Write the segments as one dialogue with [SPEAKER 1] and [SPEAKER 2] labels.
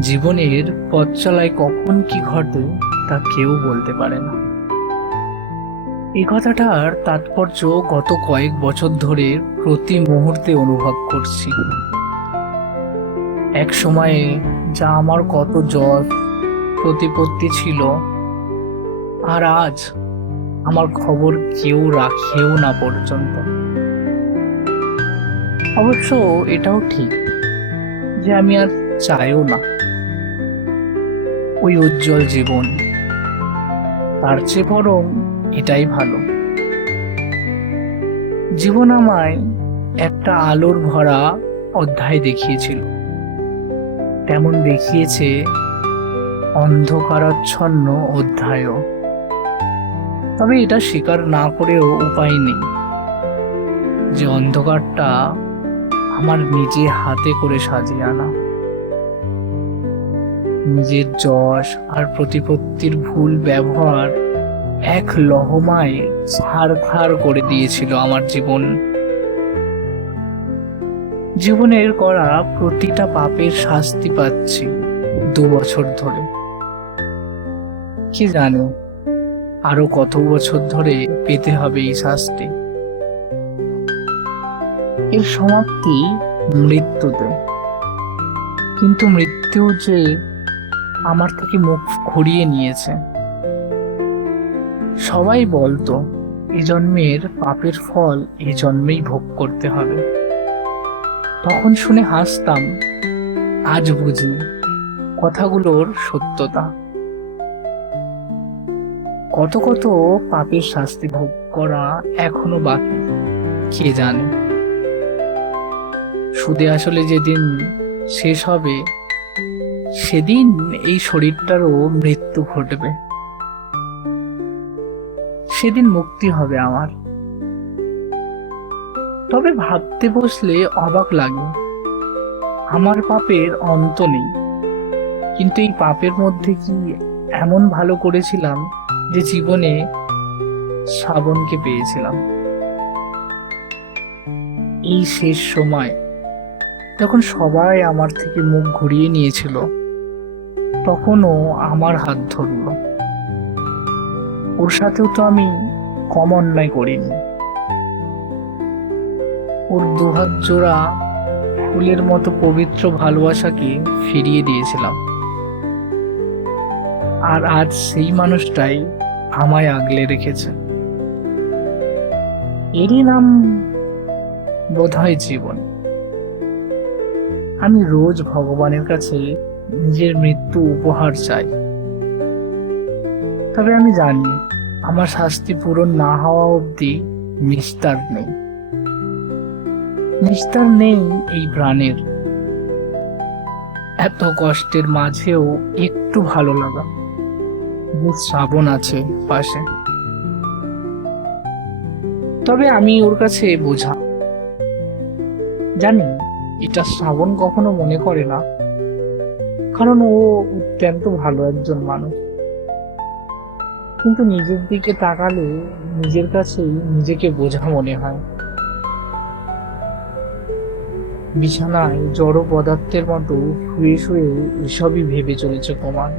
[SPEAKER 1] জীবনের পথ চলায় কখন কি ঘটে তা কেউ বলতে পারে না। এই কথাটার তাৎপর্য গত কয়েক বছর ধরে প্রতি মুহূর্তে অনুভব করছি। এক সময়ে যা আমার কত জ্বর, প্রতিপত্তি ছিল, আর আজ আমার খবর কেউ রাখেও না পর্যন্ত। অবশ্য এটাও ঠিক যে আমি আর চাইও না। ওই উজ্জ্বল জীবন। তার চেয়ে বরং এটাই ভালো। জীবন আমায় একটা আলোর ভরা অধ্যায় দেখিয়েছিল। তেমন দেখিয়েছে অন্ধকারাচ্ছন্ন অধ্যায়ও। তবে এটা স্বীকার না করেও উপায় নেই। যে অন্ধকারটা আমার নিজে হাতে করে সাজিয়ে আনা। নিজের যশ আর প্রতিপত্তির ভুল ব্যবহার এক লহমায় ছাড়খাড় করে দিয়েছিল আমার জীবন। জীবনের করা প্রতিটা পাপের শাস্তি পাচ্ছি দু বছর ধরে। কি জানো আরও কত বছর ধরে পেতে হবে এই শাস্তি। এর সমাপ্তি মৃত্যুতে। কিন্তু মৃত্যু যে আমার থেকে মুখ ঘুরিয়ে নিয়েছে। সবাই বলতো, এ জন্মের পাপের ফল এ জন্মেই ভোগ করতে হবে। তখন শুনে হাসতাম, আজ বুঝি কথাগুলোর সত্যতা। কত কত পাপের শাস্তি ভোগ করা এখনও বাকি, কে জানে? সুদে আসলে যেদিন শেষ হবে সেদিন এই শরীরটারও মৃত্যু ঘটবে। সেদিন মুক্তি হবে আমার। তবে ভাবতে বসলে অবাক লাগে। আমার পাপের অন্ত নেই। কিন্তু এই পাপের মধ্যে কি এমন ভালো করেছিলাম যে জীবনে শ্রাবণকে পেয়েছিলাম? এই শেষ সময় তখন সবাই আমার থেকে মুখ ঘুরিয়ে নিয়েছিল তখনও আমার হাত ধরল। ওর সাথেও তো আমি কম অন্যায় করিনি। ওর দুহাত জোড়া ফুলের মতো পবিত্র ভালোবাসাকে ফিরিয়ে দিয়েছিলাম। আর আজ সেই মানুষটাই আমায় আগলে রেখেছে। এরই নাম বোধহয় জীবন। আমি রোজ ভগবানের কাছে নিজের মৃত্যু উপহার চাই। তবে আমি জানি, আমার শাস্তি পূরণ না হওয়া অবধি নিস্তার নেই। নিস্তার নেই এই প্রাণের। এত কষ্টের মাঝেও একটু ভালো লাগা। শ্রাবণ আছে পাশে। তবে আমি ওর কাছে বোঝা। জানি, এটা শ্রাবণ কখনো মনে করে না। কারণ ও অত্যন্ত ভালো একজন মানুষ। কিন্তু নিজের দিকে তাকালে নিজের কাছেই নিজেকে বোঝা মনে হয়। বিছানায় জড় পদার্থের মতো শুয়ে শুয়ে এসবই ভেবে চলেছে কুমার।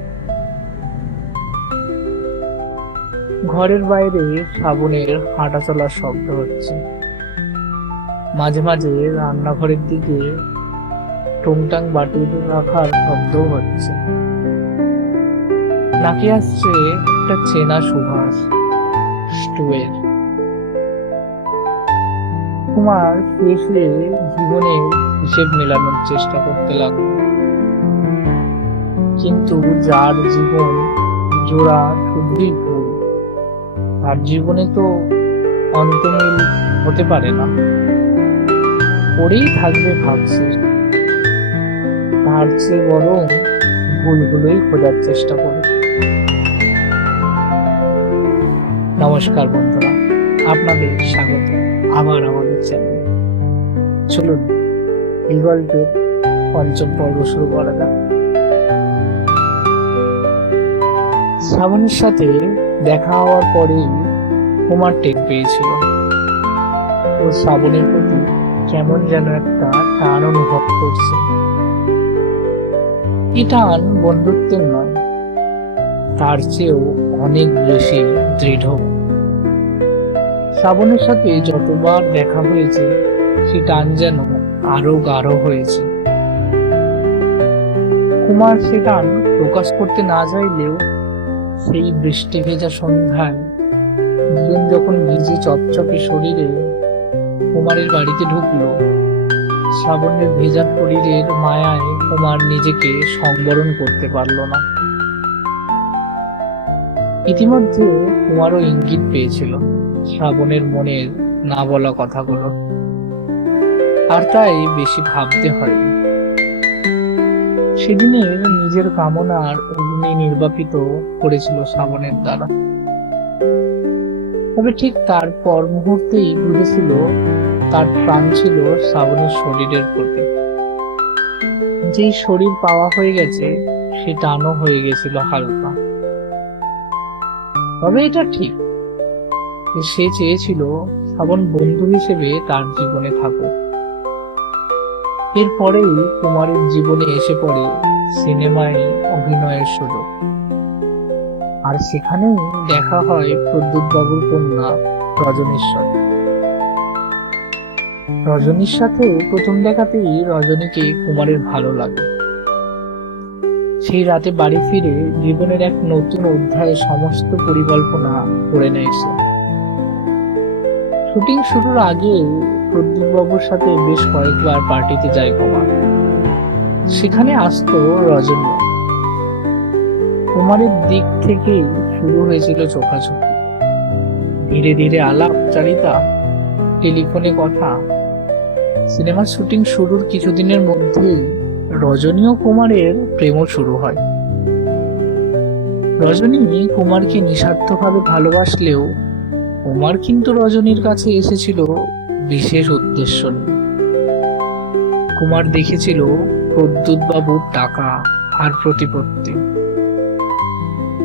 [SPEAKER 1] ঘরের বাইরে শ্রাবণের হাঁটা চলার শব্দ হচ্ছে। মাঝে মাঝে রান্নাঘরের দিকে টুংটাং বাটির রাখার শব্দও হচ্ছে। নাকি আসছে একটা চেনা সুভাষ স্টুয়ের। কুমার শুয়ে শুয়ে জীবনের হিসেব মেলানোর চেষ্টা করতে লাগল। কিন্তু যার জীবন জোড়া শুধুই ভুল, তার জীবনে তো অন্তমিল হতে পারে না। পড়েই থাকবে ভাবছে। তার চেয়ে বরং ভুলগুলোই খোঁজার চেষ্টা করুন নমস্কার বন্ধুরা, আপনাদের স্বাগত আবার আমাদের চ্যানেলে চলুন এই গল্পের পঞ্চম পর্ব শুরু করা যাক। শ্রাবণের সাথে দেখা হওয়ার পরেই কুমার টেক পেয়েছিল। ও শ্রাবণের প্রতি কেমন যেন একটা টান অনুভব করছে। এই টান বন্ধুত্বের নয়। তার চেয়েও অনেক বেশি দৃঢ়। শ্রাবণের সাথে যতবার দেখা হয়েছে, সে টান যেন আরও গাঢ় হয়েছে। কুমার সে টান প্রকাশ করতে না চাইলেও সেই বৃষ্টি ভেজা সন্ধ্যায় দুজন যখন ভিজে চপচপে শরীরে কুমারের বাড়িতে ঢুকলো শ্রাবণের ভেজা শরীরের মায়ায় কুমার নিজেকে সংবরণ করতে পারল না। ইতিমধ্যে কুমারও ইঙ্গিত পেয়েছিল শ্রাবণের মনের না বলা কথাগুলো। আর তাই বেশি ভাবতে হয়নি। সেদিনের নিজের কামনার অগ্নি নির্বাপিত করেছিল শ্রাবণের দ্বারা। তবে ঠিক তারপর মুহূর্তেই বুঝেছিল তার প্রাণ ছিল শ্রাবণের শরীরের প্রতি। যেই শরীর পাওয়া হয়ে গেছে, সে টানও হয়ে গেছিল হালকা। তবে এটা ঠিক সে চেয়েছিল শ্রাবণ বন্ধু হিসেবে তার জীবনে থাকুক। এরপরেই কুমারের জীবনে এসে পড়ে সিনেমায় অভিনয়ের সুযোগ। আর সেখানেই দেখা হয় প্রদ্যুৎ বাবুর কন্যা রজনীর সাথে রজনীর সাথে প্রথম দেখাতেই রজনীকে কুমারের ভালো লাগে। সেই রাতে বাড়ি ফিরে জীবনের এক নতুন অধ্যায়ে সমস্ত পরিকল্পনা করে নেয় সে। শুটিং শুরুর আগে প্রদ্যুৎ বাবুর সাথে বেশ কয়েকবার পার্টিতে যায় কুমার। সেখানে আসতো রজনী। কুমারের দিক থেকেই শুরু হয়েছিল চোখাচোখি। ধীরে ধীরে আলাপচারিতা, টেলিফোনে কথা সিনেমার শুটিং শুরুর কিছুদিনের মধ্যেই রজনী ও কুমারের প্রেমও শুরু হয়। রজনী কুমারকে নিঃস্বার্থভাবে ভালোবাসলেও কুমার কিন্তু রজনীর কাছে এসেছিল বিশেষ উদ্দেশ্য নিয়ে। কুমার দেখেছিল প্রদ্যুৎ বাবুর টাকা আর প্রতিপত্তি।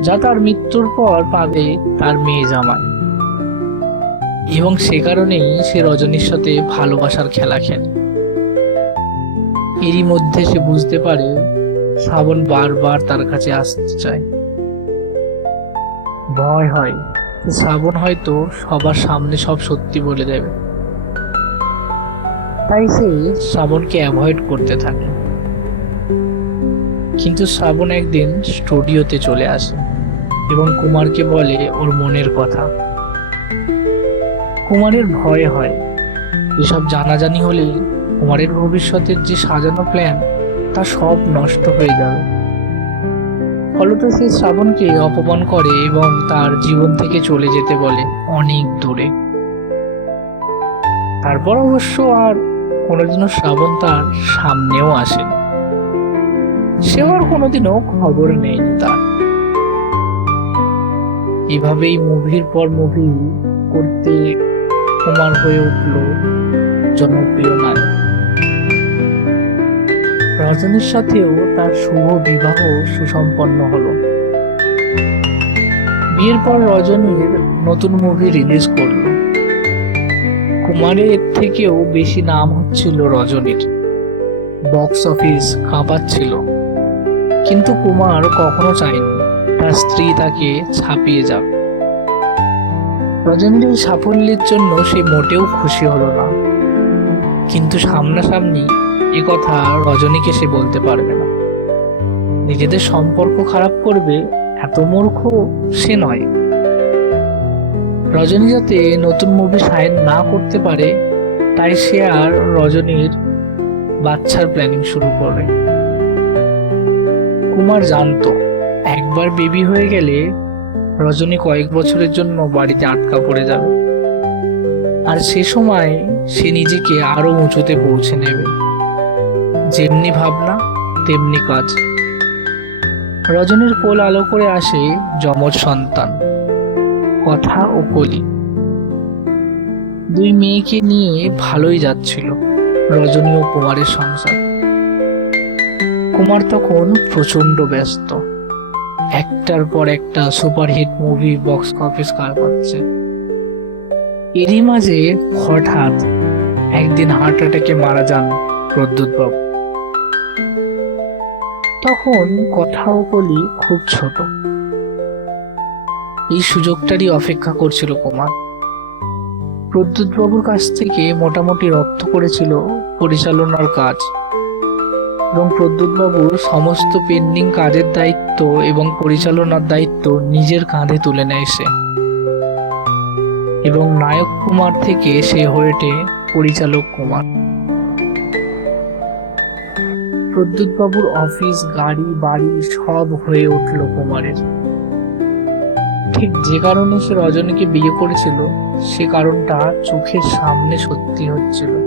[SPEAKER 1] যা তার মৃত্যুর পর পাবে তার মেয়ে জামাই। এবং সে কারণেই সে রজনীর সাথে ভালোবাসার খেলা খেলে। এরই মধ্যে সে বুঝতে পারে শ্রাবণ বারবার তার কাছে আসতে চায়। ভয় হয়। শ্রাবণ হয়তো সবার সামনে সব সত্যি বলে দেবে। তাই সে শ্রাবণকে অ্যাভয়েড করতে থাকে। কিন্তু শ্রাবণ একদিন স্টুডিওতে চলে আসে এবং কুমারকে বলে ওর মনের কথা। কুমারের ভয় হয়। এসব জানাজানি হলে কুমারের ভবিষ্যতের যে সাজানো প্ল্যান তা সব নষ্ট হয়ে যাবে। ফলত সে শ্রাবণকে অপমান করে এবং তার জীবন থেকে চলে যেতে বলে অনেক দূরে। তারপর অবশ্য আর কোনোদিনও শ্রাবণ তার সামনেও আসেনি সেও আর কোনোদিনও খবর নেই তার। এভাবেই মুভির পর মুভি করতে কুমার হয়ে উঠল জনপ্রিয় নায়ক রজনীর সাথেও তার শুভ বিবাহ সুসম্পন্ন হলো। বিয়ের পর রজনীর নতুন মুভি রিলিজ করল। কুমারের থেকেও বেশি নাম হচ্ছিল রজনীর। বক্স অফিস কাঁপাচ্ছিল। কিন্তু কুমার কখনো চায়নি। তার স্ত্রী তাকে ছাপিয়ে যাবে। রজনীর এই সাফল্যের জন্য সে মোটেও খুশি হলো না। কিন্তু সামনাসামনি এ কথা রজনীকে সে বলতে পারবে না। নিজেদের সম্পর্ক খারাপ করবে এত মূর্খ সে নয়। রজনী যাতে নতুন মুভি সাইন না করতে পারে, তাই সে আর রজনীর বাচ্চার প্ল্যানিং শুরু করে কুমার জানতো, একবার বেবি হয়ে গেলে রজনী কয়েক বছরের জন্য বাড়িতে আটকা পড়ে যাবে। আর সে সময় সে নিজেকে আরও উঁচুতে পৌঁছে নেবে। যেমনি ভাবনা, তেমনি কাজ। রজনীর কোল আলো করে আসে যমজ সন্তান, কথা ও কলি। দুই মেয়েকে নিয়ে ভালোই যাচ্ছিল রজনী ও কুমারের সংসার। কুমার তখন প্রচণ্ড ব্যস্ত। একটার পর একটা সুপারহিট মুভি বক্স অফিস কার করছে এরই মাঝে হঠাৎ একদিন হার্ট অ্যাটাকে মারা যান প্রদ্যুৎ বাবু। তখন কথাও বলি খুব ছোট। এই সুযোগটারই অপেক্ষা করছিল কুমার প্রদ্যুৎ বাবুর কাছ থেকে মোটামুটি রপ্ত করেছিল পরিচালনার কাজ। এবং প্রদ্যুৎ বাবুর সমস্ত পেন্ডিং কাজের দায়িত্ব এবং পরিচালনার দায়িত্ব নিজের কাঁধে তুলে নেয় সে। এবং নায়ক কুমার থেকে সে হয়ে ওঠে পরিচালক কুমার। প্রদ্যুৎ বাবুর অফিস, গাড়ি, বাড়ি সব হয়ে উঠল কুমারের। ঠিক যে কারণে সে রজনীকে বিয়ে করেছিল, সে কারণটা চোখের সামনে সত্যি হচ্ছিল।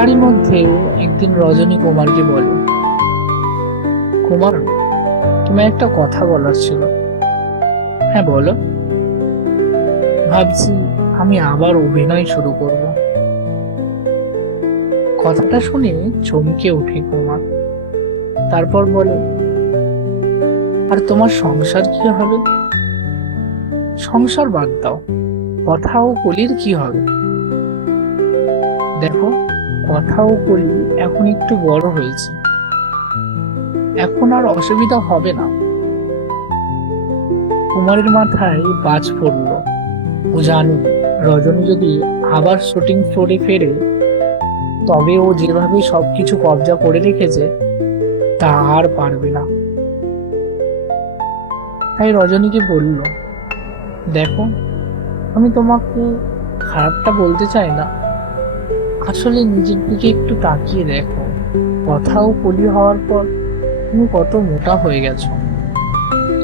[SPEAKER 1] তারই মধ্যে একদিন রজনী কুমারকে বলে, কুমার, তুমি একটা কথা বলার ছিল। হ্যাঁ বলো। ভাবছি আমি আবার অভিনয় শুরু করব। কথাটা শুনে চমকে ওঠে কুমার। তারপর বলে, আর তোমার সংসার কি হবে? সংসার বাদ দাও, কথা ও কলির কি হবে? দেখো কথা ও কলি এখন একটু বড় হয়েছে। এখন আর অসুবিধা হবে না। কুমারের মাথায় বাজ পড়ল। ও জানে, রজনী যদি আবার শুটিং ফ্লোরে ফেরে, তবে ও যেভাবে সবকিছু কবজা করে রেখেছে, তা আর পারবে না। তাই রজনীকে বলল, দেখো, আমি তোমাকে খারাপটা বলতে চাই না। আসলে নিজের দিকে একটু তাকিয়ে দেখো। কথাও কলি হওয়ার পর তুমি কত মোটা হয়ে গেছো।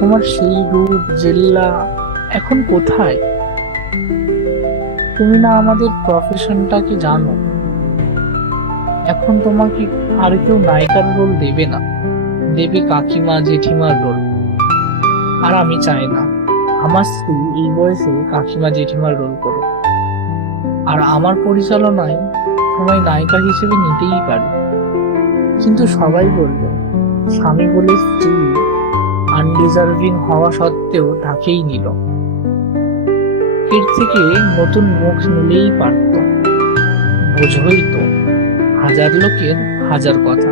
[SPEAKER 1] তোমার সেই রূপ, জেল্লা, এখন কোথায়? তুমি না আমাদের প্রফেশনটাকে জানো। এখন তোমাকে আর কেউ নায়িকার রোল দেবে না। দেবে কাকিমা, জেঠিমার রোল আর আমি চাই না। আমার স্ত্রী এই বয়সে কাকিমা, জেঠিমার রোল করো আর আমার পরিচালনায় তোমায় নায়িকা হিসেবে নিতেই পারে। কিন্তু সবাই বলবে স্বামী বলে স্ত্রী আনডিজার্ভিং হওয়া সত্ত্বেও তাকেই নিল। এর থেকে নতুন মুখ নিলেই পারত। বোঝই তো, হাজার লোকের হাজার কথা।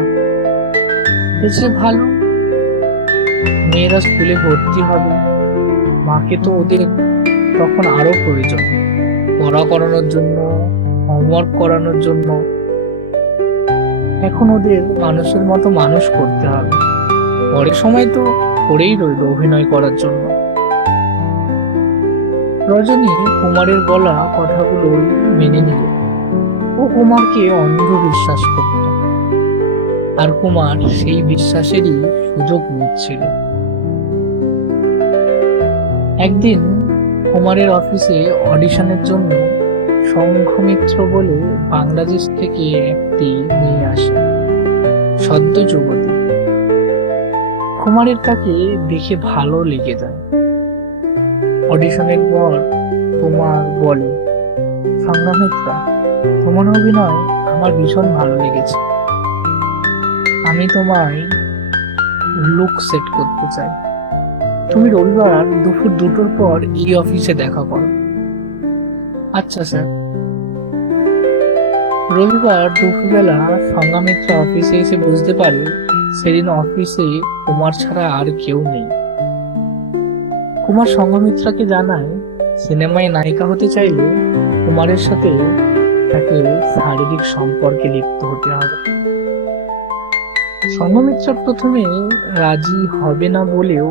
[SPEAKER 1] এসে ভালো, মেয়েরা স্কুলে ভর্তি হবে, মাকে তো ওদের তখন আরও প্রয়োজন। পড়া করানোর জন্য হোমওয়ার্ক করানোর জন্য। এখন ওদের মানুষের মতো মানুষ করতে হবে। অনেক সময় তো পড়েই রইল অভিনয় করার জন্য। রজনী কুমারের বলা কথাগুলো মেনে নিল। ও কুমারকে অন্ধ বিশ্বাস করত। আর কুমার সেই বিশ্বাসেরই সুযোগ নিচ্ছিল। একদিন কুমারের অফিসে অডিশনের জন্য সংঘমিত্র বলে বাংলাদেশ থেকে একটি মেয়ে আসে, সদ্য যুবতী। কুমারের তাকে দেখে ভালো লেগে যায়। অডিশনের পর কুমার বলে, সংঘমিত্রা, তোমার অভিনয় আমার ভীষণ ভালো লেগেছে। আমি তোমায় লুক সেট করতে চাই। তুমি রবিবার দুপুর দুটোর পর এই অফিসে দেখা করো। আচ্ছা স্যার। রবিবার দুপুরবেলা সংঘামিত্র অফিসে এসে বুঝতে পারে সেদিন অফিসে কুমার ছাড়া আর কেউ নেই। কুমার সংঘমিত্রাকে জানায়, সিনেমায় নায়িকা হতে চাইলে কুমারের সাথে তাকে শারীরিক সম্পর্কে লিপ্ত হতে হবে। সংঘমিত্রা প্রথমে রাজি হবে না বলেও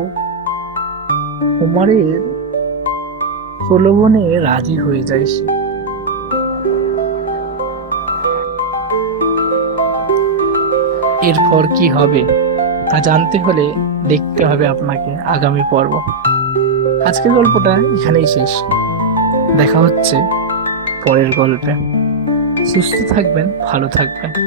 [SPEAKER 1] কুমারের প্রলোভনে রাজি হয়ে যায় সে। এরপর কি হবে তা জানতে হলে দেখতে হবে আপনাকে আগামী পর্ব। আজকের গল্পটা এখানেই শেষ। দেখা হচ্ছে পরের গল্পে। সুস্থ থাকবেন, ভালো থাকবেন।